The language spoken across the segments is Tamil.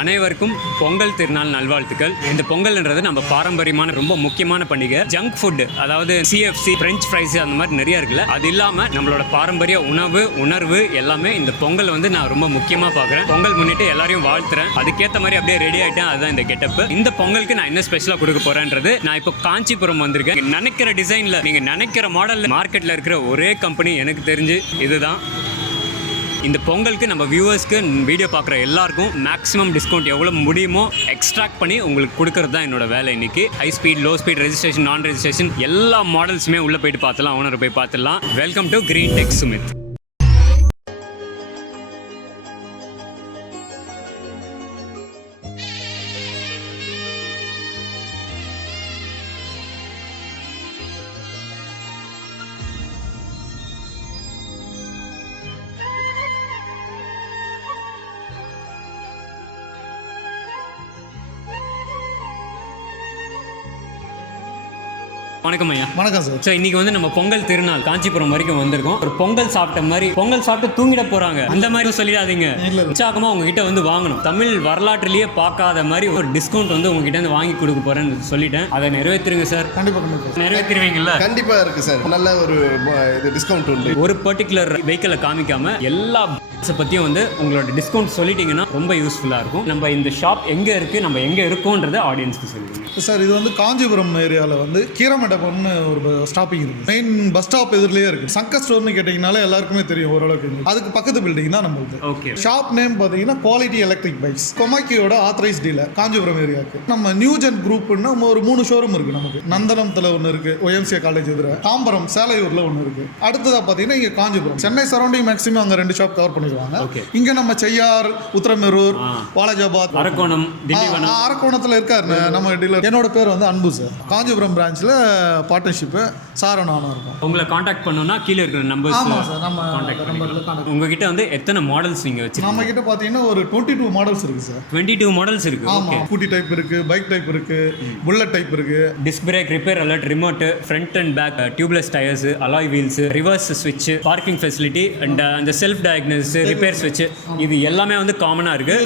அனைவருக்கும் பொங்கல் திருநாள் நல்வாழ்த்துக்கள். இந்த பொங்கல்ன்றது நம்ம பாரம்பரியமான ரொம்ப முக்கியமான பண்டிகை. ஜங்க் ஃபுட், அதாவது சிஎஃப்சி, பிரெஞ்ச் ஃப்ரைஸ் அந்த மாதிரி நிறைய இருக்குல்ல, அது இல்லாமல் நம்மளோட பாரம்பரிய உணர்வு எல்லாமே இந்த பொங்கல் வந்து நான் ரொம்ப முக்கியமாக பார்க்குறேன். பொங்கல் முன்னிட்டு எல்லாரையும் வாழ்த்துறேன். அதுக்கேற்ற மாதிரி அப்படியே ரெடி ஆகிட்டேன். அதுதான் இந்த கெட்டப். இந்த பொங்கலுக்கு நான் என்ன ஸ்பெஷலாக கொடுக்க போகிறேன்றது, நான் இப்போ காஞ்சிபுரம் வந்திருக்கேன். நினைக்கிற டிசைனில், நீங்கள் நினைக்கிற மாடலில் மார்க்கெட்டில் இருக்கிற ஒரே கம்பெனி எனக்கு தெரிஞ்சு இதுதான். இந்த பொங்கலுக்கு நம்ம வியூவர்ஸ்க்கு வீடியோ பார்க்குற எல்லாருக்கும் மேக்ஸிமம் டிஸ்கவுண்ட் எவ்வளோ முடியுமோ எக்ஸ்ட்ராக்ட் பண்ணி உங்களுக்கு கொடுக்கறது தான் என்னோட வேலை. இன்னைக்கு high speed, low speed, registration, நான் ரெஜிஸ்ட்ரேஷன் எல்லா மாடல்ஸுமே உள்ளே போயிட்டு பார்த்துலாம், ஓனர் போய் பார்த்துடலாம். Welcome to GreenTech Sumit. வணக்கம் ஐயா. வணக்கம் சார். ஸோ இன்னைக்கு வந்து நம்ம பொங்கல் திருநாள் காஞ்சிபுரம் வரைக்கும் வந்திருக்கோம். ஒரு பொங்கல் சாப்பிட்ட மாதிரி, பொங்கல் சாப்பிட்டு தூங்கிட போறாங்க அந்த மாதிரி சொல்லிடாதீங்க. உற்சாகமா உங்ககிட்ட வந்து வாங்கணும். தமிழ் வரலாற்றிலேயே பார்க்காத மாதிரி ஒரு டிஸ்கவுண்ட் வந்து உங்ககிட்ட வந்து வாங்கி கொடுக்க போறேன்னு சொல்லிட்டேன். அதை நிறைவேற்றுங்க சார். கண்டிப்பாக நிறைவேற்றுவீங்கல்ல? கண்டிப்பா இருக்கு சார். நல்ல ஒரு டிஸ்கவுண்ட் உண்டு. ஒரு பர்டிகுலர் வெஹிக்கிளை காமிக்காம எல்லா பற்றியும் வந்து உங்களோட டிஸ்கவுண்ட் சொல்லிட்டீங்கன்னா ரொம்ப யூஸ்ஃபுல்லாக இருக்கும். நம்ம இந்த ஷாப் எங்கே இருக்குது, நம்ம எங்கே இருக்கோன்றதை ஆடியன்ஸ்க்கு சொல்லுவீங்க சார். இது வந்து காஞ்சிபுரம் ஏரியாவில் வந்து கீரை மண்டபம்னு ஒரு ஸ்டாப்பிங் இருக்குது. மெயின் பஸ் ஸ்டாப் எதிரிலேயே இருக்குது. சங்கர் ஸ்டோர்னு கேட்டிங்கனாலே எல்லாருக்குமே தெரியும் ஓரளவுக்கு. அதுக்கு பக்கத்து பில்டிங் தான் நம்மளுக்கு. ஓகே. ஷாப் நேம் பார்த்தீங்கன்னா குவாலிட்டி எலக்ட்ரிக் பைக்ஸ், கொமாக்கியோட ஆத்தரைஸ் டீலர் காஞ்சிபுரம் ஏரியாவுக்கு. நம்ம நியூஜென் குரூப்னா ஒரு 3 ஷோரூம் இருக்குது நமக்கு. நந்தனத்தில் ஒன்று இருக்குது, OMCA காலேஜ் எதிர. தாம்பரம் சேலையூரில் ஒன்று இருக்குது. அடுத்ததாக பார்த்தீங்கன்னா இங்கே காஞ்சிபுரம். சென்னை சரௌண்டிங் மேக்ஸிமம் அங்கே 2 ஷாப் கவர் பண்ணிடுவாங்க. இங்க நம்ம செய்யார், உத்தரமேரூர், வாலாஜாபாத், அரக்கோணத்தில் இருக்காரு நம்ம டீலர். என்னோட பேர் வந்து அன்பு சார். காஞ்சிபுரம் பிரான்ச்சில் பார்ட்னர்ஷிப் சார் நானும் இருக்கும். உங்களை காண்டாக்ட் பண்ணணும்னா கீழே இருக்கிற நம்பர்ஸ். ஆமாம் சார், நம்ம நம்பரில். உங்ககிட்ட வந்து எத்தனை மாடல்ஸ் நீங்கள் வச்சு? நம்ம கிட்ட பார்த்தீங்கன்னா ஒரு 22 மாடல்ஸ் இருக்கு சார். 22 மாடல்ஸ் இருக்கு. ஆமாம். ஸ்கூட்டி டைப் இருக்கு, பைக் டைப் இருக்கு, புல்லட் டைப் இருக்கு. Disc brake, repair alert, remote, front and back, tubeless tyres, alloy wheels, reverse ஸ்விட்ச், பார்க்கிங் ஃபெசிலிட்டி அண்ட் அந்த செல்ஃப் டயக்னோசிஸ், ரிப்பேர் ஸ்விட்ச், இது எல்லாமே வந்து காமனாக இருக்கு.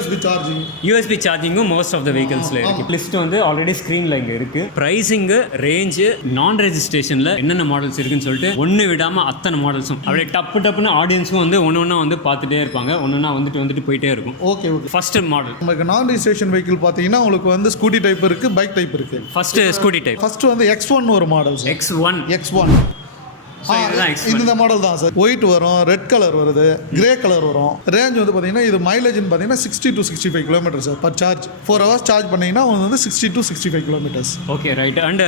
USB சார்ஜிங்கும் மோஸ்ட் ஆஃப் த வெஹிக்கிள்ஸில் இருக்கு. லிஸ்ட் வந்து ஆல்ரெடி ஸ்க்ரீனில் இங்கே இருக்கு. ப்ரைஸிங்கு, ரேஞ்சு, நான் ரெஜிஸ்ட்ரேஷனில் என்னென்ன மாடல்ஸ் இருக்குன்னு சொல்லிட்டு ஒன்று விடாமல் அத்தனை மாடல்ஸும் அப்படியே டப்புன்னு ஆடியன்ஸும் வந்து ஒன்று வந்து பார்த்துட்டே இருப்பாங்க. ஒன்று வந்துட்டு போயிட்டே இருக்கும். ஓகே. ஃபர்ஸ்ட் மாடல் உங்களுக்கு நான் ரெஜிஸ்ட்ரேஷன் வெஹிக்கிள் பார்த்தீங்கன்னா உங்களுக்கு வந்து ஸ்கூட்டி டைப் இருக்கு, பைக் டைப் இருக்கு. First scooty type. ஃபர்ஸ்ட் வந்து X1 ஒரு மாடல். X1 இந்த மாடல் தான் சார். ஒயிட் வரும், ரெட் கலர் வருது, கிரே கலர் வரும். ரேஞ்ச் வந்து பார்த்தீங்கன்னா இது மைலேஜ்னு பார்த்தீங்கன்னா 60 to 65 kilometre sir per charge. 4 hours charge பண்ணீங்கன்னா வந்து 60 to 65 kilometres. Okay, right. And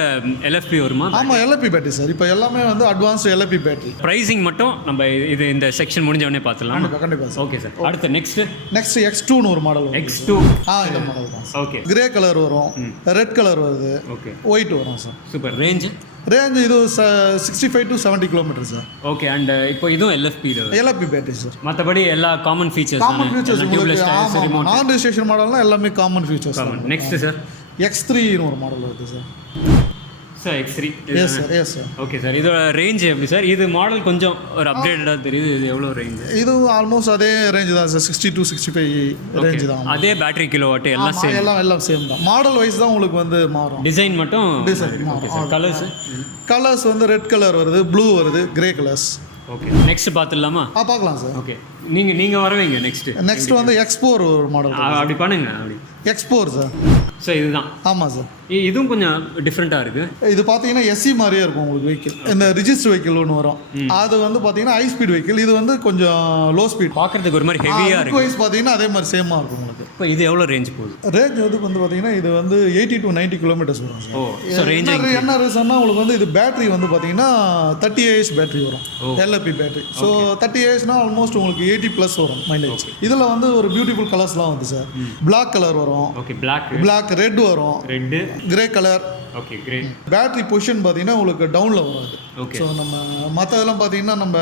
LFP வருமா? ஆமாம், LFP பேட்டரி சார். இப்போ எல்லாமே வந்து அட்வான்ஸ்டு LFP பேட்டரி. ப்ரைஸிங் மட்டும் நம்ம இது இந்த செக்ஷன் முடிஞ்ச உடனே பார்த்துலாம். கண்டிப்பாக சார். Okay sir. அடுத்து நெக்ஸ்ட் X2னு ஒரு மாடல். X2 இந்த மாடல் தான். ஓகே. கிரே கலர் வரும், ரெட் கலர் வருது, ஓகே, ஒயிட் வரும் சார். சூப்பர். ரேஞ்ச் இது 65 to 70 kilometre sir. Okay. And இப்போ இதுவும் LFP பேட்டரி சார். மற்றபடி எல்லா காமன் ஃபீச்சர்ஸ் நான் ரெஜிஸ்ட்ரேஷன் மாடல்னா எல்லாமே காமன் ஃபீச்சர்ஸ். நெக்ஸ்ட் சார் X3னு ஒரு மாடல் வருது sir. Sir X3. Yes sir. Okay sir. இதோட ரேஞ்ச் எப்படி சார்? இது மாடல் கொஞ்சம் ஒரு அப்டேட்டடாக தெரியுது. இது எவ்வளோ ரேஞ்ச்? இது ஆல்மோஸ்ட் அதே ரேஞ்ச் தான் சார். 60 to 65 ரேஞ்ச் தான். அதே பேட்டரி கிலோவாட் எல்லாம் சேம். எல்லாம் சேம் தான். மாடல் வைஸ் தான் உங்களுக்கு வந்து மாறும். டிசைன் மட்டும் கலர்ஸ் வந்து ரெட் கலர் வருது, ப்ளூ வருது, கிரே கலர்ஸ். ஓகே. நெக்ஸ்ட் பார்த்துடலாமா? பார்க்கலாம் சார். ஓகே. நீங்கள் வரவீங்க. நெக்ஸ்ட் வந்து X4 ஒரு மாடல். அப்படி பண்ணுங்க. அப்படி X4 சார். சார் இதுதான். ஆமாம் சார். இதுவும் கொஞ்சம் டிஃப்ரெண்ட்டாக இருக்குது. இது பார்த்தீங்கன்னா SC மாதிரியே இருக்கும் உங்களுக்கு வெஹிக்கிள். இந்த ரிஜிஸ்டர் வெஹிக்கிள் ஒன்று வரும். அது வந்து பார்த்தீங்கன்னா ஹை ஸ்பீட் வெஹிக்கிள். இது வந்து கொஞ்சம் லோ ஸ்பீட். பார்க்குறதுக்கு ஒரு மாதிரி ஹெவியாக இருக்குது. வைஸ் பார்த்தீங்கன்னா அதே மாதிரி சேமாக இருக்கும் உங்களுக்கு. இப்போ இது எவ்வளோ ரேஞ்ச் போகுது? ரேஞ்ச் வந்து பார்த்தீங்கன்னா இது வந்து 80 to 90 கிலோமீட்டர்ஸ் வரும். ஓ, ஸோ ரேஞ்ச் என்ன ரீசன்னா உங்களுக்கு வந்து இது பேட்டரி வந்து பார்த்தீங்கன்னா 30 Ah பேட்டரி வரும். LFP battery. ஸோ 30 Ahனா ஆல்மோஸ்ட் உங்களுக்கு 80+ வரும் மைலேஜ். இதில் வந்து ஒரு பியூட்டிஃபுல் கலர்ஸ்லாம் வந்து சார். பிளாக் கலர் வரும். ஓகே. பிளாக், ரெட் வரும், red, grey colour, okay great. Battery position பார்த்தீங்கன்னா உங்களுக்கு டவுனில் வராது. ஓகே. ஸோ நம்ம மற்றதெல்லாம் பார்த்தீங்கன்னா நம்ம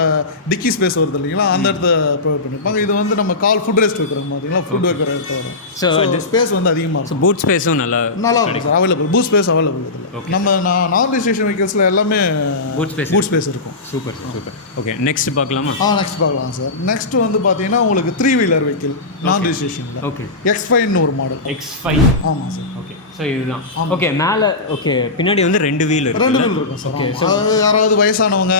டிக்கி ஸ்பேஸ் வருது இல்லைங்களா, அந்த இடத்த ப்ரொவைட் பண்ணியிருப்பாங்க. இது வந்து நம்ம கால் ஃபுட் ரெஸ்ட் வைக்கிறோம் பார்த்தீங்கன்னா, ஃபுட் வைக்கிற இடத்த வரும். ஸோ ஸ்பேஸ் வந்து அதிகமாக இருக்கும். பூட் ஸ்பேஸும் நல்லா இருக்கும் sir, available. Boot space available இதில். நம்ம நான் ரெஜிஸ்ட்ரேஷன் வெஹிக்கிள்ஸில் எல்லாமே பூட் ஸ்பேஸ் இருக்கும். Super super. ஓகே நெக்ஸ்ட் பார்க்கலாமா? நெக்ஸ்ட் பார்க்கலாம் சார். நெக்ஸ்ட் வந்து பார்த்தீங்கன்னா உங்களுக்கு 3 வீலர் வெஹிக்கிள் நான் ரெஜிஸ்ட்ரேஷனில். ஓகே. X5 ஒரு மாடல். X5. ஆமாம் சார். ஓகே. ஸோ இதுதான். ஓகே மேலே ஓகே பின்னாடி வந்து 2 வீல் இருக்கு. 2 வீல் இருக்கும் சார். ஓகே. யாராவது வயசானவங்க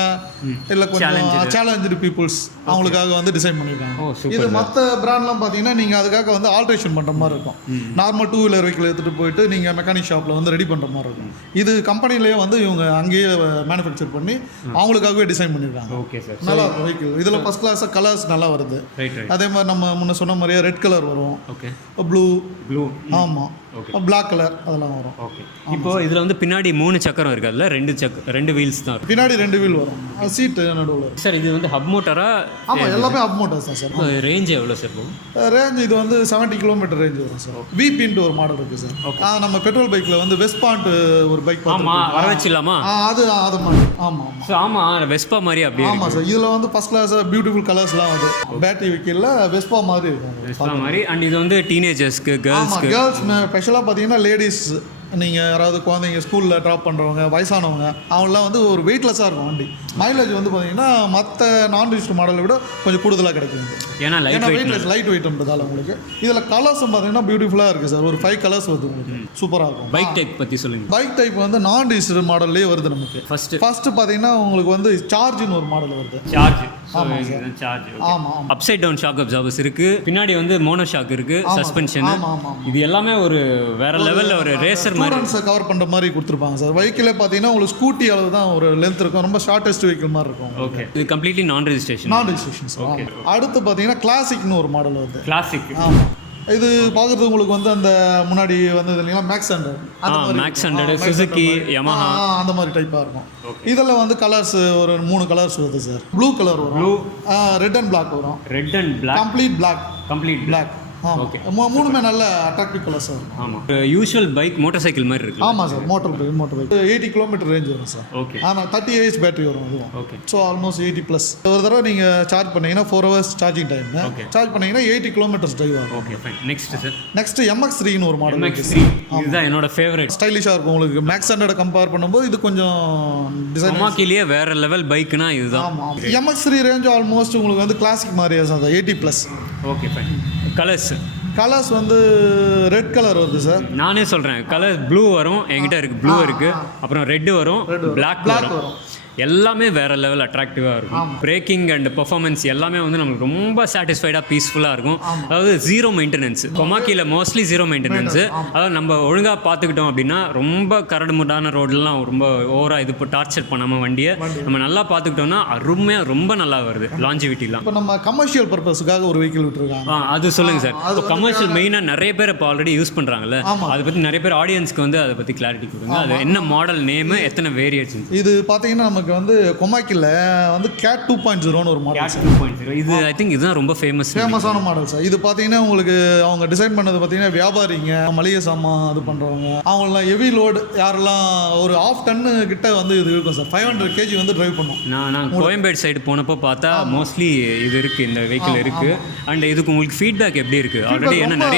இல்லை கொஞ்சம் சேலஞ்சு பீப்புள்ஸ் அவங்களுக்காக வந்து டிசைன் பண்ணியிருக்காங்க. இது மற்ற பிராண்ட்லாம் பார்த்தீங்கன்னா நீங்கள் அதுக்காக வந்து ஆல்ட்ரேஷன் பண்ணுற மாதிரி இருக்கும். நார்மல் 2 வீலர் வெஹிக்கிள் எடுத்துகிட்டு போயிட்டு நீங்கள் மெக்கானிக் ஷாப்பில் வந்து ரெடி பண்ணுற மாதிரி இருக்கும். இது கம்பெனிலேயே வந்து இவங்க அங்கேயே மேனுஃபேக்சர் பண்ணி அவங்களுக்காகவே டிசைன் பண்ணியிருக்காங்க. Okay sir. நல்லா இருக்கும் வெஹிக்கிள். இதில் ஃபர்ஸ்ட் கிளாஸாக கலர்ஸ் நல்லா வருது. அதே மாதிரி நம்ம முன்ன சொன்ன மாதிரியே ரெட் கலர் வரும். ஓகே. ப்ளூ. ஆமாம். பிளாக் கலர் அதெல்லாம் வரும். ஓகே. இப்போ இதில் வந்து பின்னாடி 3 சக்கரம் இருக்குது. அதில் 2 வீல்ஸ் தான் இருக்கும். பின்னாடி 2 வீல் வரும். சீட்டு நடுவில். சார் இது வந்து ஹப் மோட்டரா? ஆமாம் எல்லாமே ஹப் மோட்டர்ஸ் தான் சார். ரேஞ்ச் எவ்வளோ சார் போகும்? ரேஞ்ச் இது வந்து 70 கிலோமீட்டர் ரேஞ்ச் வரும் சார். விபின்ட்டு ஒரு மாடல் இருக்குது சார். நம்ம பெட்ரோல் பைக்கில் வந்து வெஸ்பான்ட்டு ஒரு பைக் வர வச்சிடலாமா? அது மாதிரி. ஆமாம். ஸோ ஆமாம் வெஸ்பா மாதிரி அப்படி. ஆமாம் சார். இதில் வந்து ஃபர்ஸ்ட் கிளாஸ் பியூட்டிஃபுல் கலர்ஸ்லாம் வந்து பேட்டரி வெஹிக்கிளில் வெஸ்பா மாதிரி இருக்கும். வெஸ்பா மாதிரி. அண்ட் இது வந்து டீனேஜர்ஸ்க்கு கேர்ள்ஸ் ஸ்பெஷலாக பார்த்தீங்கன்னா லேடிஸ் நீங்கள் யாராவது குழந்தைங்க ஸ்கூலில் ட்ராப் பண்ணுறவங்க வயசானவங்க அவங்களாம் வந்து ஒரு வெயிட்லெஸ்ஸாக இருக்கும் வண்டி. மைலேஜ் வந்து பார்த்தீங்கன்னா மற்ற நான் ரிஜிஸ்டர் மாடலை விட கொஞ்சம் கூடுதலாக கிடைக்கும். ஏன்னா வெயிட்லெஸ் லைட் வெயிட்ன்றதால உங்களுக்கு. இதில் கலர்ஸும் பார்த்தீங்கன்னா பியூட்டிஃபுல்லாக இருக்குது சார். ஒரு 5 கலர்ஸ் வருது உங்களுக்கு. சூப்பராக இருக்கும். பைக் டைப் பற்றி சொல்லுங்கள். பைக் டைப் வந்து நான் ரிஜிஸ்டர் மாடல்லே வருது நமக்கு. ஃபஸ்ட்டு பார்த்தீங்கன்னா உங்களுக்கு வந்து சார்ஜ்னு ஒரு மாடல் வருது. சார்ஜ். சார்ஜ். ஆமாம். அப்சைட் டவுன் ஷாக் அப்சார்பர்ஸ் இருக்குது. பின்னாடி வந்து மோனோ ஷாக் இருக்குது. சஸ்பென்ஷன். இது எல்லாமே ஒரு வேற லெவலில் ஒரு ரேசர் ஸ்டூடெண்ட்ஸை கவர் பண்ணுற மாதிரி கொடுத்துருப்பாங்க சார். வெஹிக்கிளே பார்த்தீங்கன்னா உங்களுக்கு ஸ்கூட்டி அளவு தான் ஒரு லென்த் இருக்கும். ரொம்ப ஷார்ட்டஸ்ட் வெஹிக்கிள் மாதிரி இருக்கும். ஓகே. இது கம்ப்ளீட்லி நான் ரெஜிஸ்ட்ரேஷன் சார். ஓகே. அடுத்து பார்த்தீங்கன்னா கிளாசிக்னு ஒரு மாடல் வருது. கிளாசிக். ஆமாம். இது பார்க்குறது உங்களுக்கு வந்து அந்த முன்னாடி வந்தது இல்லைங்களா மேக்ஸ் 100 சுசுகி யமஹா அந்த மாதிரி டைப்பாக இருக்கும். இதில் வந்து கலர்ஸ் ஒரு 3 கலர்ஸ் வருது சார். ப்ளூ கலர் வரும். ரெட் அண்ட் பிளாக் வரும். Red and black. Complete black. Okay. மூணுமே நல்ல அட்ராக்டிவ் கலர்ஸ் சார். ஆமாம். யூஷுவல் பைக் மோட்டார் சைக்கிள் மாதிரி இருக்கு. ஆமாம் sir. Motor bike 80 kilometre range வரும் சார். ஓகே. ஆனால் 30 AH பேட்டரி வரும் அதுவும். ஓகே. So almost 80+. ஒரு தடவை நீங்கள் சார்ஜ் பண்ணீங்கன்னா 4 ஹவர்ஸ் சார்ஜிங் டைம். சார்ஜ் பண்ணீங்கன்னா 80 கிலோமீட்டர்ஸ் டிரைவ் ஆகும். Okay fine. Next sir. Next MX3னு ஒரு மாடல். MX3 இதுதான் என்னோட ஃபேவரட். ஸ்டைலிஷாக இருக்கும் உங்களுக்கு. மேக்ஸ் 100 கம்பேர் பண்ணும்போது இது கொஞ்சம் டிசைன் கொமாக்கிலேயே வேற லெவல் பைக்னா இதுதான். ஆமாம். MX3 ரேஞ்ச் ஆல்மோஸ்ட் உங்களுக்கு வந்து கிளாசிக் மாதிரியே சார் 80+. Okay fine. கலர்ஸ் வந்து ரெட் கலர் வருது சார். நானே சொல்கிறேன் கலர் ப்ளூ வரும் என்கிட்ட இருக்குது. ப்ளூ இருக்குது. அப்புறம் ரெட்டு வரும். பிளாக் வரும். எல்லாமே வேறு லெவல் அட்ராக்டிவாக இருக்கும். பிரேக்கிங் அண்ட் பெர்ஃபார்மன்ஸ் எல்லாமே வந்து நமக்கு ரொம்ப சாட்டிஸ்ஃபைடாக பீஸ்ஃபுல்லாக இருக்கும். அதாவது ஜீரோ மெயின்டெனன்ஸ். கொமாக்கியில் மோஸ்ட்லி ஜீரோ மெயின்டெனன்ஸு. அதாவது நம்ம ஒழுங்காக பார்த்துக்கிட்டோம் அப்படின்னா ரொம்ப கரடுமுட்டான ரோடெலாம் ரொம்ப ஓவராக இது இப்போ டார்ச்சர் பண்ணாமல் வண்டியை நம்ம நல்லா பார்த்துக்கிட்டோம்னா அருமையாக ரொம்ப நல்லா வருது லாஞ்சிவிட்டிலாம். இப்போ நம்ம கமர்ஷியல் பர்பஸுக்காக ஒரு வெஹிக்கிள் விட்டுருக்காங்க. அது சொல்லுங்கள் சார். இப்போ கமர்ஷியல் மெயினாக நிறைய பேர் இப்போ ஆல்ரெடி யூஸ் பண்ணுறாங்கல்ல, அதை பற்றி நிறைய பேர் ஆடியன்ஸ்க்கு வந்து அதை பற்றி கிளாரிட்டி கொடுங்க. அது என்ன மாடல் நேமு, எத்தனை வேரியேஷன்? இது பார்த்தீங்கன்னா நமக்கு வந்து கொமாக்கியில் வந்து கேட் 2.0ன்னு ஒரு மாடல். 2.0 இது ஐ திங்க் இதுதான் ரொம்ப ஃபேமஸான மாடல் சார். இது பார்த்தீங்கன்னா உங்களுக்கு அவங்க டிசைன் பண்ணது பார்த்தீங்கன்னா வியாபாரிங்க, மளிகை சாமான் அது பண்ணுறவங்க அவங்களாம் ஹெவி லோடு யாரெல்லாம் ஒரு 1/2 டன்னு கிட்ட வந்து இது இருக்கும் சார். 500 kg வந்து டிரைவ் பண்ணும். நான் கோயம்பேடு சைடு போனப்போ பார்த்தா மோஸ்ட்லி இது இருக்குது, இந்த வெஹிக்கிள் இருக்குது. அண்ட் இதுக்கு உங்களுக்கு ஃபீட்பேக் எப்படி இருக்குது? ஆல்ரெடி என்ன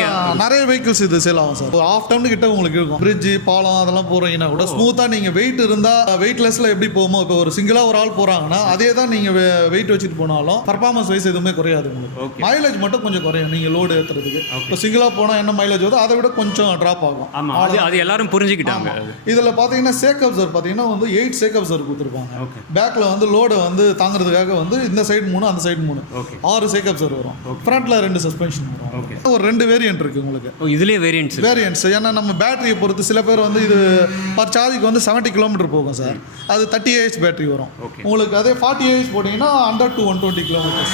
நிறைய வெஹிக்கிள்ஸ் இது சேல் ஆகும் சார். ஒரு 1/2 டன் கிட்ட உங்களுக்கு இருக்கும். பிரிட்ஜு பாலம் அதெல்லாம் போகிறீங்கன்னா கூட ஸ்மூத்தாக நீங்கள் வெயிட் இருந்தால் வெயிட்லெஸ்ல எப்படி போகுமோ, இப்போ ஒரு சிங்கிளாக ஒரு ஆள் போகிறாங்கன்னா அதே தான் நீங்கள் வெயிட் வச்சுட்டு போனாலும் பர்ஃபார்மன்ஸ் வைஸ் எதுவுமே குறையாது உங்களுக்கு. மைலேஜ் மட்டும் கொஞ்சம் குறையும் நீங்கள் லோடு ஏற்றுறதுக்கு. இப்போ சிங்கிளாக போனால் என்ன மைலேஜ் வருதோ அதை விட கொஞ்சம் ட்ராப் ஆகும். அது எல்லாரும் புரிஞ்சுக்கிட்டாங்க. இதில் பார்த்தீங்கன்னா சேக் அப்சர் பார்த்தீங்கன்னா வந்து 8 சேக் அப்சர் கொடுத்துருப்பாங்க. பேக்கில் வந்து லோடை வந்து தாங்கிறதுக்காக வந்து இந்த சைடு 3 அந்த சைடு 3 6 சேக் அப்சர் வரும். ஃப்ரண்ட்டில் 2 சஸ்பென்ஷன் வரும். ஒரு 2 வேரியன்ட் இருக்குது உங்களுக்கு. இதுலேயே வேரியன்ட்ஸ் ஏன்னா நம்ம பேட்டரியை பொறுத்து சில பேர் வந்து இது பர் சார்ஜுக்கு வந்து 70 கிலோமீட்டர் போகும் சார். அது 30 AH பேட்டரி வரும் உங்களுக்கு. அதே 40 AH போட்டிங்கன்னா 100 to 120 kilometres.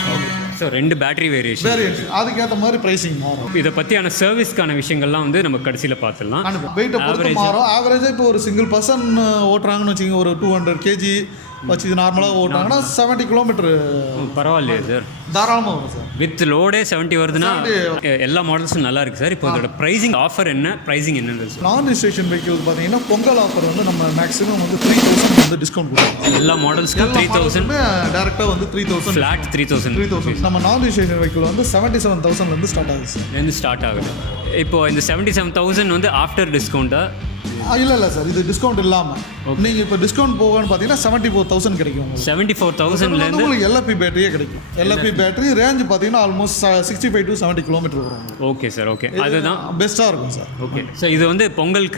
So 2 battery variation அதுக்கேற்ற மாதிரி ப்ரைஸிங் மாறும். இதை பற்றியான சர்வீஸ்க்கான விஷயங்கள்லாம் வந்து நம்ம கடைசியில் பார்த்துடலாம். வெயிட்டை பொறுத்து மாறும். ஆவரேஜாக இப்போ ஒரு சிங்கிள் பர்சன் ஓட்டுறாங்கன்னு வச்சுக்கோங்க, ஒரு 200 kg வச்சு இது நார்மலாக ஓட்டாங்கன்னா 70 கிலோமீட்டர் பரவாயில்லையே சார், தாராளமாக வரும் சார். வித் லோடே 70 வருதுன்னா எல்லா மாடல்ஸும் நல்லா இருக்குது சார். இப்போ அதோட ப்ரைஸிங் ஆஃபர் என்ன, ப்ரைஸிங் என்னன்றது சார்? நான் ரிஜிஸ்ட்ரேஷன் வெஹிக்கிள் பார்த்தீங்கன்னா பொங்கல் ஆஃபர் வந்து நம்ம மேக்ஸிமம் வந்து 3000 வந்து டிஸ்கவுண்ட் கொடுக்குறோம். எல்லா மாடல்ஸ்க்கும் 3000 டேரெக்டாக வந்து 3000 ஃப்ளாட் 3000. நம்ம நான் ரிஜிஸ்ட்ரேஷன் வெஹிக்கிள் வந்து 77,000 ஸ்டார்ட் ஆகுது சார். ஸ்டார்ட் ஆகுது. இப்போ இந்த 77,000 வந்து ஆஃப்டர் டிஸ்கவுண்ட்டா? இல்லை சார், இது டிஸ்கவுண்ட் இல்லாமல் நீங்கள் இப்போ டிஸ்கவுண்ட் போகணும்னு பார்த்தீங்கன்னா 74,000 கிடைக்கும். 74,000லேருந்து உங்களுக்கு எல்எஃப்பி பேட்டரியே கிடைக்கும். எல்எஃப்பி பேட்டரி ரேஞ்ச் பார்த்தீங்கன்னா ஆல்மோஸ்ட் 65 to 70 கிலோமீட்டர் வரும். ஓகே சார், ஓகே, அதுதான் பெஸ்ட்டாக இருக்கும் சார். ஓகே சார், இது வந்து பொங்கல்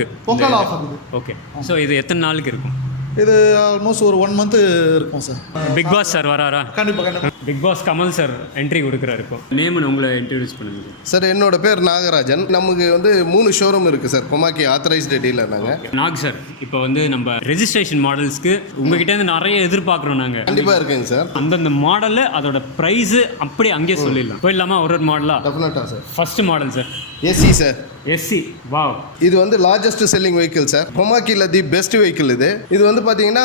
ஆஃபர் இது. ஓகே, ஸோ இது எத்தனை நாளுக்கு இருக்கும்? இது ஆல்மோஸ்ட் ஒரு 1 month இருக்கும் சார். பிக் பாஸ் சார் வராரா? கண்டிப்பாக. Bigg Boss Kamal sir entry கொடுக்குறாரு. இப்போ நேம் உங்களை இன்ட்ரடியூஸ் பண்ணுங்க சார். என்னோட பேர் நாகராஜன். நமக்கு வந்து 3 ஷோரூம் இருக்குது சார். கொமாக்கி ஆத்தரைஸ்டு டீலர் நாங்கள். நாக் சார், இப்போ வந்து நம்ம ரெஜிஸ்ட்ரேஷன் மாடல்ஸ்க்கு உங்ககிட்ட நிறைய எதிர்பார்க்குறோம் நாங்கள். கண்டிப்பாக இருக்குங்க சார். அந்தந்த மாடலில் அதோட ப்ரைஸு அப்படி அங்கேயே சொல்லிடலாம். போயிடலாமா ஒரு மாடலா? டெஃபினட்டாக sir. First model sir, SC sir. SC, wow. இது வந்து லார்ஜஸ்ட் செல்லிங் வெஹிக்கிள் சார். கொமாக்கியில் தி பெஸ்ட் வெஹிக்கிள் இது. இது வந்து பார்த்தீங்கன்னா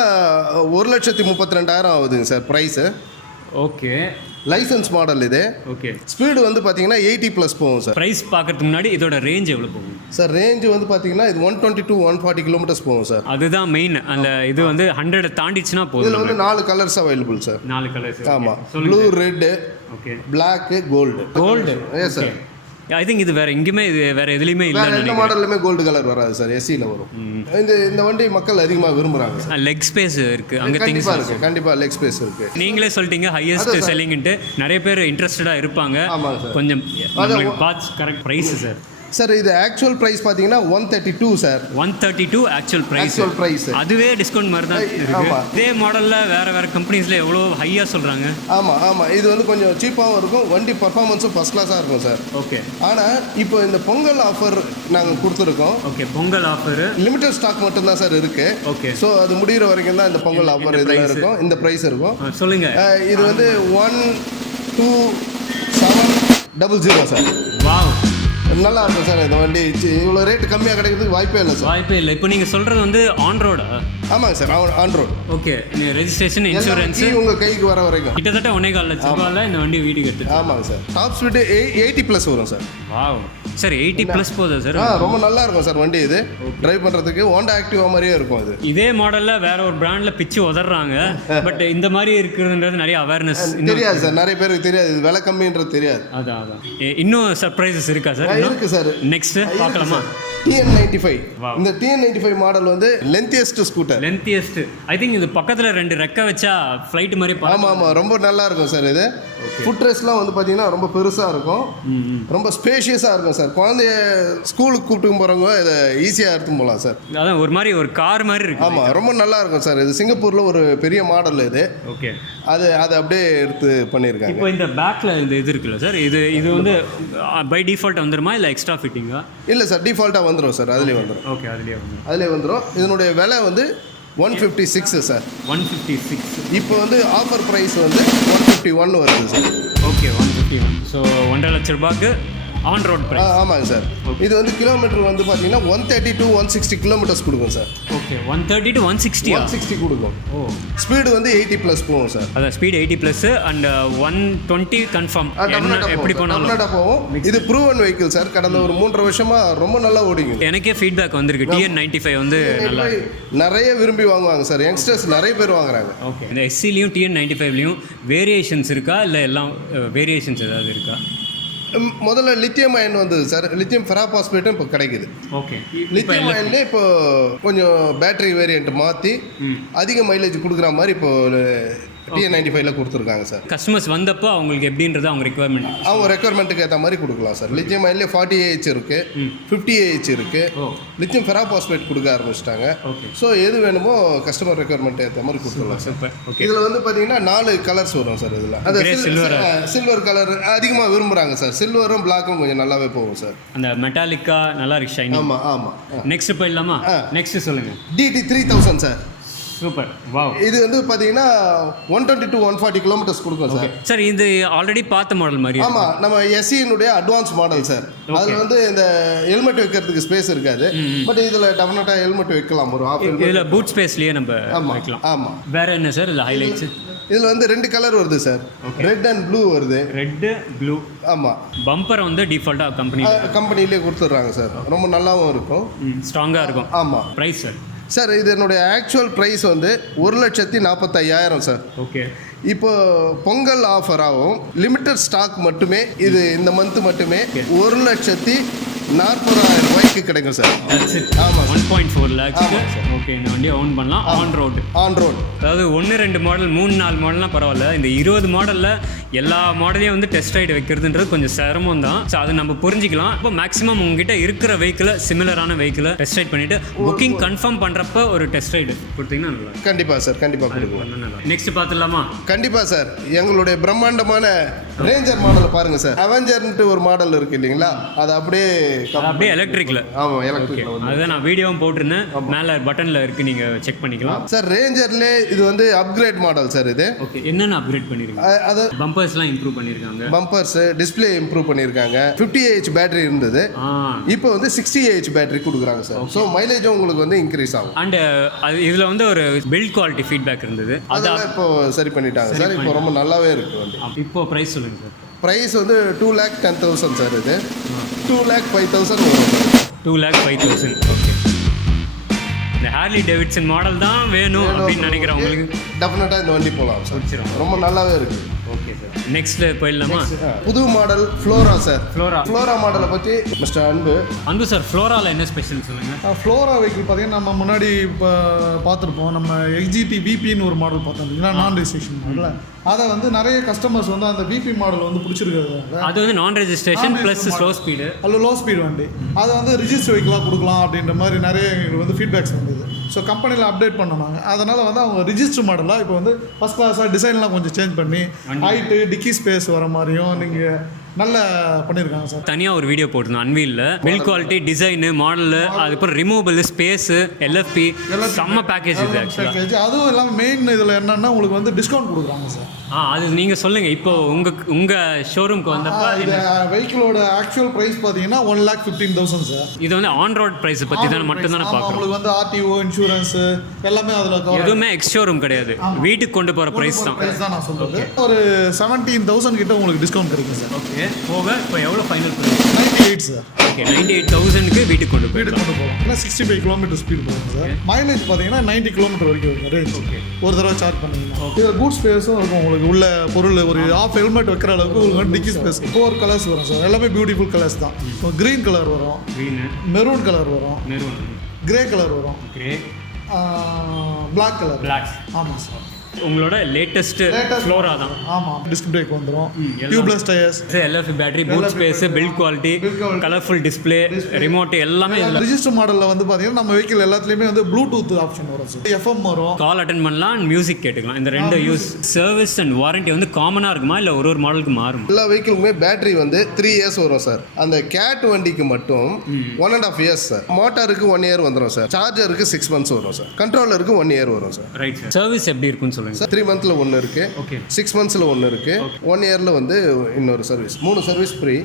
1,32,000 ஆகுதுங்க sir price. Okay, licence model இது. ஓகே, ஸ்பீடு வந்து பார்த்தீங்கன்னா 80+ போகும் சார். ப்ரைஸ் பார்க்கறதுக்கு முன்னாடி இதோட ரேஞ்ச் எவ்வளோ போகும் சார்? ரேஞ்ச் வந்து பார்த்தீங்கன்னா இது 120 to 140 கிலோமீட்டர்ஸ் போகும் சார். அதுதான் மெயின். அந்த இது வந்து 100 தாண்டிச்சுன்னா போதும். இதில் வந்து 4 கலர்ஸ் அவைலபிள் சார். 4 கலர்ஸ். ஆமாம், blue, red, okay, black, gold. Yes sir. I think இது வேற எங்கேயுமே, இது வேற எதுலையுமே இல்லை. எந்த மாடல்லுமே கோல்டு கலர் வராது சார். எஸ்சியில் வரும். இந்த வண்டி மக்கள் அதிகமாக விரும்புகிறாங்க. லெக் ஸ்பேஸ் இருக்குது அங்கே. கண்டிப்பாக இருக்குது, கண்டிப்பாக லெக் ஸ்பேஸ் இருக்குது. நீங்களே சொல்லிட்டீங்க ஹையஸ்ட் செல்லிங்ன்ட்டு. நிறைய பேர் இன்ட்ரெஸ்டடாக இருப்பாங்க. ஆமாங்க சார். கொஞ்சம் பார்த்து கரெக்ட் ப்ரைஸ் சார். சார் இது ஆக்சுவல் ப்ரைஸ் பார்த்தீங்கன்னா 132 சார். 132 actual price. அதுவே டிஸ்கவுண்ட் மாதிரி தான் இருக்கு. இதே மாடலில் வேற கம்பெனிஸில் எவ்வளோ ஹையாக சொல்கிறாங்க. ஆமாம், இது வந்து கொஞ்சம் சீப்பாகவும் இருக்கும். வண்டி பர்ஃபார்மன்ஸும் ஃபர்ஸ்ட் கிளாஸாக இருக்கும் சார். ஓகே, ஆனால் இப்போ இந்த பொங்கல் ஆஃபர் நாங்கள் கொடுத்துருக்கோம். ஓகே, பொங்கல் ஆஃபர் லிமிடெட் ஸ்டாக் மட்டும்தான் சார் இருக்குது. ஓகே, ஸோ அது முடிகிற வரைக்கும் தான் இந்த பொங்கல் ஆஃபர் இதில் இருக்கும். இந்த ப்ரைஸ் இருக்கும். சொல்லுங்கள். இது வந்து 12700 சார். வாவ், நல்லா இருக்கும் சார். இந்த வண்டி இவ்வளோ ரேட்டு கம்மியாக கிடைக்கிறதுக்கு வாய்ப்பே இல்லை சார். வாய்ப்பே இல்லை. இப்போ நீங்கள் சொல்கிறது வந்து ஆன் ரோடா? ஆமாங்க sir, on road. Okay, registration, insurance உங்கள் கைக்கு வர வரைக்கும் கிட்டத்தட்ட 1.25 லட்சம் ரூபாயில் இந்த வண்டி வீட்டுக்கு எடுத்து. ஆமாங்க சார். டாப் ஸ்பீடு 80+ வரும் சார். வாவ் சார், 80+ போகுதா சார்? ரொம்ப நல்லா இருக்கும் சார் வண்டி. இது டிரைவ் பண்ணுறதுக்கு ஹோண்டா ஆக்டிவா மாதிரியே இருக்கும். இது இதே மாடலில் வேற ஒரு பிராண்டில் பிச்சு உதறாங்க. பட் இந்த மாதிரி இருக்கிறதுன்றது நிறைய அவேர்னஸ் தெரியாது சார். நிறைய பேருக்கு தெரியாது இது விலை கம்மின்றது தெரியாது. அதான் இன்னும் சர்ப்ரைசஸ் இருக்கா சார்? இருக்கு சார். நெக்ஸ்ட் பார்க்கலாமா? TN95. இந்த TN95 மாடல் வந்து லென்த்தியஸ்ட் ஸ்கூட்டர். லென்த்தியஸ்ட். ஐ திங்க் இது பக்கத்தில் 2 ரெக்கை வச்சா ஃப்ளைட் மாதிரி. ஆமாம், ரொம்ப நல்லா இருக்கும் சார். இது ஃபுட் ரெஸ்ட்லாம் வந்து பார்த்தீங்கன்னா ரொம்ப பெருசாக இருக்கும். ரொம்ப ஸ்பேஷியஸாக இருக்கும் சார். குழந்தைய ஸ்கூலுக்கு கூப்பிட்டு போகிறவங்க இதை ஈஸியாக எடுத்து போகலாம் சார். அதான் ஒரு மாதிரி ஒரு கார் மாதிரி இருக்கு. ஆமாம், ரொம்ப நல்லா இருக்கும் சார். இது சிங்கப்பூரில் ஒரு பெரிய மாடல் இது. ஓகே, அதை அப்படியே எடுத்து பண்ணியிருக்காங்க. இப்போ இந்த பேக்கில் இந்த இது இருக்குல்ல சார், இது வந்து பை டிஃபால்ட் வந்துருமா இல்லை எக்ஸ்ட்ரா ஃபிட்டிங்கா? இல்லை சார், டிஃபால்ட்டாக வந்துடும் சார். அதுலேயே வந்துடும். ஓகே, அதுலேயே வந்துடும். இதனுடைய விலை வந்து 156 சார். 156. இப்போ வந்து ஆஃபர் ப்ரைஸ் வந்து 151 வருது சார். ஓகே, 151. ஸோ 1.5 லட்சம் ரூபாய்க்கு ஆன் ரோட் ப்ரைஸ். ஆமாங்க சார். இது வந்து கிலோமீட்டர் வந்து பார்த்தீங்கன்னா 130 to 160 கிலோமீட்டர்ஸ் கொடுக்கும் சார். ஓகே, 130 to 160 கொடுக்கும். ஓ, ஸ்பீடு வந்து 80+ போகும் சார். அதான் ஸ்பீடு 80+ அண்ட் 120 கன்ஃபார்ம். எப்படி போகும். இது ப்ரூவன் வெஹிக்கிள் சார். கடந்த ஒரு 3.5 வருஷமாக ரொம்ப நல்லா ஓடிங்க. எனக்கே ஃபீட்பேக் வந்திருக்கு. TN95 வந்து நல்லா நிறைய விரும்பி வாங்குவாங்க சார். யங்ஸ்டர்ஸ் நிறைய பேர் வாங்குறாங்க. ஓகே, இந்த SC-லையும் TN95லையும் வேரியேஷன்ஸ் இருக்கா இல்லை எல்லாம் வேரியேஷன்ஸ் ஏதாவது இருக்கா? முதல்ல லித்தியம் அயன் வந்தது சார். லித்தியம் ஃபெராபாஸ்பேட்டும் இப்போ கிடைக்குது. ஓகே, லித்தியம் அயன்லேயே இப்போ கொஞ்சம் பேட்டரி வேரியண்ட் மாற்றி அதிக மைலேஜ் கொடுக்குற மாதிரி இப்போ TN95ல கொடுத்துருக்காங்க சார். கஸ்டமர்ஸ் வந்தப்போ அவங்களுக்கு எப்படின்றது அவங்க ரெக்குவயர்மெண்ட்டுக்கு ஏற்ற மாதிரி கொடுக்கலாம் சார். லித்தியம் அயன்லேயே 40 AH இருக்கு, 50 AH இருக்கு. லித்தியம் ஃபெராபாஸ்பேட் கொடுக்க ஆரம்பிச்சிட்டாங்க. ஸோ எது வேணுமோ கஸ்டமர் ரெக்குவயர்மெண்ட் ஏற்ற மாதிரி கொடுத்துடலாம் சார். இதில் வந்து பார்த்தீங்கன்னா 4 கலர்ஸ் வரும் சார். இதில் அது சில்வர் கலர் அதிகமாக விரும்புகிறாங்க சார். சில்வரும் பிளாக்கும் கொஞ்சம் நல்லாவே போகும் சார். அந்த மெட்டாலிக்கா நல்லா இருக்கு, ஷைனிங். ஆமாம். நெக்ஸ்ட் போயிடலாமா? நெக்ஸ்ட் சொல்லுங்கள். DT 3000 sir. சூப்பர். வாவ். இது வந்து பார்த்தீங்கன்னா 120 to 140 கிலோமீட்டர்ஸ் கொடுக்கும் சார். சார் இது ஆல்ரெடி பார்த்த மாடல் மாதிரி. ஆமாம், நம்ம எஸ்சியினுடைய அட்வான்ஸ் மாடல் சார். அதில் வந்து இந்த ஹெல்மெட் வைக்கிறதுக்கு ஸ்பேஸ் இருக்காது. பட் இதில் டெஃபினட்டாக ஹெல்மெட் வைக்கலாம். ஒரு ஆஃப் இதில் பூட் ஸ்பேஸ்லேயே நம்ம வைக்கலாம். ஆமாம். வேற என்ன சார் இதில் ஹைலைட்ஸ்? இதில் வந்து 2 கலர் வருது சார். ரெட் அண்ட் ப்ளூ வருது. Red blue. ஆமாம். பம்பர் வந்து டிஃபால்ட்டாக கம்பெனிலே கொடுத்துட்றாங்க சார். ரொம்ப நல்லாவும் இருக்கும், ஸ்ட்ராங்காக இருக்கும். ஆமாம். Price sir? சார் இது என்னுடைய ஆக்சுவல் ப்ரைஸ் வந்து 1,45,000 சார். ஓகே. இப்போ பொங்கல் ஆஃபராகவும் லிமிட்டட் ஸ்டாக் மட்டுமே இது இந்த மந்த் மட்டுமே 1,40,000 ரூபாய்க்கு கிடைக்கும் சார். ஆமாம், 1.4 lakhs. ஓகே, இந்த வண்டியை ஓன் பண்ணலாம் ஆன் ரோடு. அதாவது 1-2 மாடல் 3-4 மாடல்லாம் பரவாயில்ல. இந்த 20 மாடலில் எல்லா மாடலையும் வந்து டெஸ்ட் ரைடு வைக்கிறதுன்றது கொஞ்சம் சிரமம் தான். ஸோ அதை நம்ம புரிஞ்சிக்கலாம். இப்போ மேக்ஸிமம் உங்ககிட்ட இருக்கிற வெஹிக்கிளை சிமிலரான வெஹிக்கிளை டெஸ்ட் ரைட் பண்ணிவிட்டு புக்கிங் கன்ஃபார்ம் பண்ணுறப்ப ஒரு டெஸ்ட் ரைடு கொடுத்தீங்கன்னா நல்லா. கண்டிப்பாக சார், கண்டிப்பாக கொடுக்கலாம். நெக்ஸ்ட் பார்த்துடலாமா? கண்டிப்பாக சார். எங்களுடைய பிரம்மாண்டமான ரேஞ்சர் மாடலை பாருங்கள் சார். அவெஞ்சர்ன்ட்டு ஒரு மாடல் இருக்குது இல்லைங்களா, அது அப்படியே எலக்ட்ரிக்கில். ஆமாம், எலக்ட்ரிக். அதுதான் நான் வீடியோவும் போட்டிருந்தேன். மேலே பட்டனில் இருக்குது, நீங்கள் செக் பண்ணிக்கலாம் சார். ரேஞ்சர்லே இது வந்து அப்கிரேட் மாடல் சார். இது ஓகே. என்னென்ன அப்கிரேட் பண்ணியிருக்காங்க? அது பம்பர்ஸ்லாம் இம்ப்ரூவ் பண்ணியிருக்காங்க. பம்பர்ஸ், டிஸ்பிளே இம்ப்ரூவ் பண்ணியிருக்காங்க. 50 AH பேட்டரி இருந்தது, இப்போ வந்து 60 AH பேட்டரி கொடுக்குறாங்க சார். ஸோ மைலேஜும் உங்களுக்கு வந்து இன்க்ரீஸ் ஆகும். அண்ட் அது இதில் வந்து ஒரு பில்ட் குவாலிட்டி ஃபீட்பேக் இருந்தது, அதெல்லாம் இப்போ சரி பண்ணிட்டாங்க சார். இப்போ ரொம்ப நல்லாவே இருக்குது வண்டி. இப்போ ப்ரைஸ் சொல்லுங்கள் சார். ப்ரைஸ் வந்து 2,10,000 சார். இது 2,05,000 வரும். 2,05,000. ஓகே. இந்த ஹார்லி டேவிட்சன் மாடல் தான் வேணும் அப்படின்னு நினைக்கிறவங்களுக்கு டெஃபினட்டாக இந்த வண்டி போகலாம் சார். ரொம்ப நல்லாவே இருக்குது. Okay sir. நெக்ஸ்ட் போயிடலாமா? புது மாடல் ஃப்ளோரா சார். ஃப்ளோரா மாடலை பற்றி மிஸ்டர் அன்பு சார், ஃப்ளோராவில் என்ன ஸ்பெஷல் சொல்லுங்கள். ஃப்ளோரா வெஹிக்கிள் பார்த்தீங்கன்னா நம்ம முன்னாடி இப்போ பார்த்துருப்போம். நம்ம எக்ஜிடி விபின்னு ஒரு மாடல் பார்த்தோம் இல்லைங்களா, நான் ரெஜிஸ்ட்ரேஷன் மாடல். அதை வந்து நிறைய கஸ்டமர்ஸ் வந்து அந்த விபி மாடல் வந்து பிடிச்சிருக்காங்க. அது வந்து நான் ரெஜிஸ்ட்ரேஷன் ப்ளஸ் ஸ்லோ ஸ்பீடு. அதில் லோ ஸ்பீட் வண்டி. அதை வந்து ரிஜிஸ்டர் வெஹிக்கிளாக கொடுக்கலாம் அப்படின்ற மாதிரி நிறைய எங்களுக்கு வந்து ஃபீட்பேக்ஸ் வந்தது. ஸோ கம்பெனியில் அப்டேட் பண்ணாங்க. அதனால் வந்து அவங்க ரிஜிஸ்டர் மாடலாக இப்போ வந்து ஃபஸ்ட் கிளாஸாக டிசைன்லாம் கொஞ்சம் சேஞ்ச் பண்ணி ஹைட்டு டிக்கி ஸ்பேஸ் வர மாதிரியும் நீங்கள் நல்லா பண்ணியிருக்காங்க சார். தனியாக ஒரு வீடியோ போட்டிருந்தோம் அன்வீலில். பில்ட் குவாலிட்டி, டிசைனு, மாடலு, அதுக்கப்புறம் ரிமூவபிள், ஸ்பேஸு, எல்எஃப்பி, செம்ம பேக்கேஜ் இது ஆக்சுவலாக. அதுவும் இல்லாமல் மெயின் இதில் என்னென்னா உங்களுக்கு வந்து டிஸ்கவுண்ட் கொடுக்குறாங்க சார். அது நீங்கள் சொல்லுங்கள். இப்போ உங்கள் ஷோரூமுக்கு வந்தப்போ வெஹிக்கிளோட ஆக்சுவல் ப்ரைஸ் பார்த்தீங்கன்னா 1,15,000 சார். இது வந்து ஆன் ரோட் ப்ரைஸ் பற்றி தானே மட்டும்தானே பார்க்குறோம். உங்களுக்கு வந்து ஆர்டிஓ, இன்சூரன்ஸு எல்லாமே அதில் எதுவுமே எக்ஸ் ஷோரூம் கிடையாது, வீட்டுக்கு கொண்டு போகிற ப்ரைஸ் தான். நான் சொல்கிறேன். ஒரு 17,000 கிட்ட உங்களுக்கு டிஸ்கவுண்ட் கிடைக்கும் சார். ஓகே. போக இப்போ எவ்வளோ ஃபைனல் ப்ரைஸ்? 98 சார். ஓகே, 98,000க்கு வீட்டுக்கு கொண்டு போகலாம். ஏன்னா 65 கிலோமீட்டர் ஸ்பீட் போகும் சார். மைலேஜ் பார்த்தீங்கன்னா 90 கிலோமீட்டர் வரைக்கும் இருக்கும் ரேஞ்ச். ஓகே. ஒரு தடவை சார்ஜ் பண்ணிங்கன்னா இதில் கூட் ஸ்பேஸும் இருக்கும். உங்களுக்கு உள்ள பொருள் ஒரு ஆஃப் ஹெல்மெட் வைக்கிற அளவுக்கு உங்களுக்கு டிக்கி ஸ்பேஸ். 4 கலர்ஸ் வரும் சார். எல்லாமே பியூட்டிஃபுல் கலர்ஸ் தான். க்ரீன் கலர் வரும், மெரூன் கலர் வரும், கிரே கலர் வரும், பிளாக் கலர். ஆமாம் சார். உங்களோட லேட்டஸ்ட் ஃப்ளோரா தான். ஆமாம், டிஸ்க் பிரேக் வந்துடும், tubeless tyres, LF battery, boot space, build quality, colourful display, remote எல்லாமே. ரிஜிஸ்டர் மாடலில் வந்து பார்த்தீங்கன்னா நம்ம வெஹிக்கிள் எல்லாத்துலேயுமே வந்து ப்ளூடூத் ஆப்ஷன் வரும் சார். எஃப்எம் வரும், கால் அட்டன் பண்ணலாம், மியூசிக் கேட்டுக்கலாம். இந்த ரெண்டு யூஸ். சர்வீஸ் அண்ட் வாரண்டி வந்து காமனாக இருக்குமா இல்லை ஒரு மாடலுக்கு மாறும்? எல்லா வெஹிக்கிளுமே பேட்டரி வந்து 3 years வரும் சார். அந்த கேட் வண்டிக்கு மட்டும் 1.5 years சார். மோட்டாருக்கு 1 year வந்துடும் சார். சார்ஜருக்கு 6 months வரும் சார். கண்ட்ரோலருக்கு 1 year வரும் சார். Right sir. சர்வீஸ் எப்படி இருக்குன்னு சொல்லுங்கள். 3 monthsல ஒன்று இருக்கு, 6 monthsல ஒன்று இருக்கு, 1 yearல வந்து இன்னொரு சர்வீஸ். 3 service free.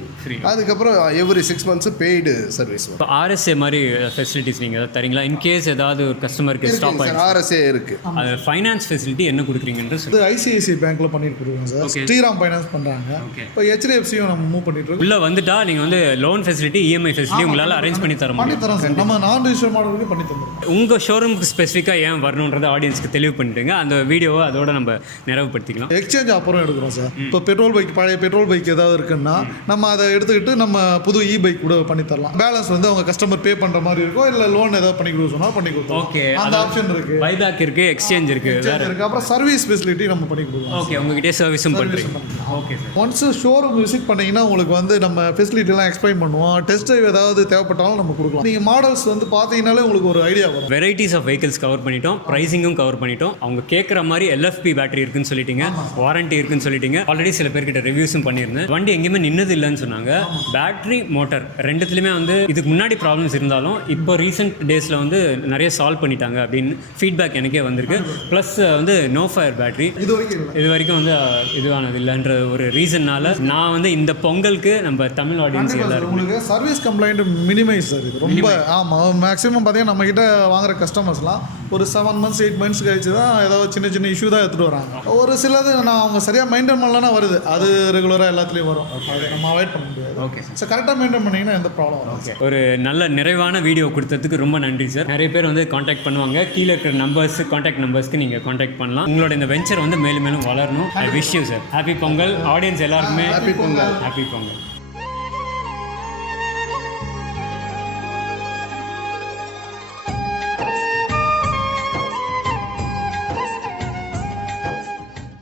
அதுக்கப்புறம் எவ்ரி 6 months பெய்டு சர்வீஸ். இப்போ ஆர்எஸ்ஏ மாதிரி ஃபெசிலிட்டிஸ் நீங்கள் தரீங்களா? இன்கேஸ் ஏதாவது ஒரு கஸ்டமருக்கு ஸ்டாப் ஆகிடுச்சு, ஆர்எஸ்ஏ இருக்கு. அது ஃபைனான்ஸ் ஃபெசிலிட்டி என்ன கொடுக்குறீங்கன்றது? ஐசிஐசிஐ பேங்க்ல பண்ணிட்டு இருக்கோம் சார். ஸ்ரீராம் ஃபைனான்ஸ் பண்றாங்க. இப்போ ஹெச்டிஎஃப்சியும் நம்ம மூவ் பண்ணிட்டு இருக்கோம். உள்ள வந்துட்டா நீங்கள் வந்து லோன் ஃபெசிலிட்டி, இஎம்ஐ ஃபெசிலிட்டி உங்களால் அரேஞ்ச் பண்ணி தர முடியும். சார். நம்ம நான் ரிஜிஸ்டர் மாடலுக்கு பண்ணி தரோம். உங்கள் ஷோரூமுக்கு ஸ்பெசிஃபிக்காக ஏன் வரணுன்றதை ஆடியன்ஸ்க்கு தெளிவு பண்ணிட்டுங்க. அந்த வீடியோவை அதோட நம்ம நிறைவுபடுத்திக்கலாம். எக்ஸ்சேஞ்ச் அப்புறம் எடுக்கிறோம் சார். இப்போ பெட்ரோல் பைக், பழைய பெட்ரோல் பைக் ஏதாவது இருக்குன்னா நம்ம அதை எடுத்துக்கிட்டு நம்ம புது இ பைக் கூட பண்ணி தரலாம். பேலன்ஸ் வந்து அவங்க கஸ்டமர் பே பண்ணுற மாதிரி இருக்கும், இல்லை லோன் ஏதாவது பண்ணி கொடுக்க சொன்னால் பண்ணி கொடுத்தோம். ஓகே, அந்த ஆப்ஷன் இருக்கு. பைபேக் இருக்கு, எக்ஸ்சேஞ்ச் இருக்கு, அப்புறம் சர்வீஸ் ஃபெசிலிட்டி நம்ம பண்ணி கொடுக்கலாம். ஓகே, உங்ககிட்டே சர்வீஸும் பண்ணுறீங்க. Okay sir. Once showroom visit பண்ணீங்கன்னா உங்களுக்கு வந்து நம்ம ஃபெசிலிட்டிலாம் எக்ஸ்பிளைன் பண்ணுவோம். டெஸ்ட் ட்ரைவ் ஏதாவது தேவைப்பட்டாலும் நம்ம கொடுக்கலாம். நீங்கள் மாடல்ஸ் வந்து பார்த்தீங்கன்னாலே உங்களுக்கு ஒரு ஐடியா வரும். வெரைட்டிஸ் ஆஃப் வெஹிக்கிள்ஸ் கவர் பண்ணிட்டோம், ப்ரைஸிங்கும் கவர் பண்ணிட்டோம். அவங்க கேட்குற மாதிரி LFP பேட்டரி இருக்குன்னு சொல்லிட்டீங்க, வாரண்டி இருக்குன்னு சொல்லிட்டீங்க. ஆல்ரெடி சில பேர்கிட்ட ரிவ்யூஸும் பண்ணியிருந்தேன். வண்டி எங்கேயுமே நின்னது இல்லைன்னு சொன்னாங்க. பேட்டரி மோட்டார் ரெண்டுத்துலையுமே வந்து இதுக்கு முன்னாடி ப்ராப்ளம்ஸ் இருந்தாலும் இப்போ ரீசெண்ட் டேஸில் வந்து நிறைய சால்வ் பண்ணிட்டாங்க அப்படின்னு ஃபீட்பேக் எனக்கே வந்திருக்கு. ப்ளஸ் வந்து நோ ஃபயர் பேட்டரி இது வரைக்கும் வந்து இதுவானது இல்லைன்ற ஒரு ரீசன்னால நான் வந்து இந்த பொங்கலுக்கு நம்ம தமிழ் ஆடியன்ஸ் எல்லாரும் உங்களுக்கு சர்வீஸ் கம்ப்ளைண்ட் மினிமைஸ் சார். இது ரொம்ப ஆமாம். மேக்ஸிமம் பார்த்தீங்கன்னா நம்ம கிட்ட வாங்குற கஸ்டமர்ஸ்லாம் ஒரு 7 months 8 months கழிச்சு தான் ஏதாவது சின்ன சின்ன இஷ்யூ தான் எடுத்துகிட்டு வராங்க. ஒரு சிலது நான் அவங்க சரியாக மெயின்டைன் பண்ணலாம் வருது, அது ரெகுலராக எல்லாத்துலேயும் வரும். அதை நம்ம அவாய்ட் பண்ண முடியாது. ஓகே சார், கரெக்டாக மெயின்டைன் பண்ணிங்கன்னா எந்த ப்ராப்ளம் வரும். ஓகே, ஒரு நல்ல நிறைவான வீடியோ கொடுத்ததுக்கு ரொம்ப நன்றி சார். நிறைய பேர் வந்து காண்டாக்ட் பண்ணுவாங்க, கீழே இருக்கிற நம்பர்ஸ் காண்டாக்ட் நம்பர்ஸ்க்கு நீங்கள் காண்டாக்ட் பண்ணலாம். உங்களோட இந்த வெஞ்சர் வந்து மேலும் மேலும் வளரணும். I wish you sir. Happy Pongal. Audience எல்லாருக்குமே ஹாப்பி பொங்கல்.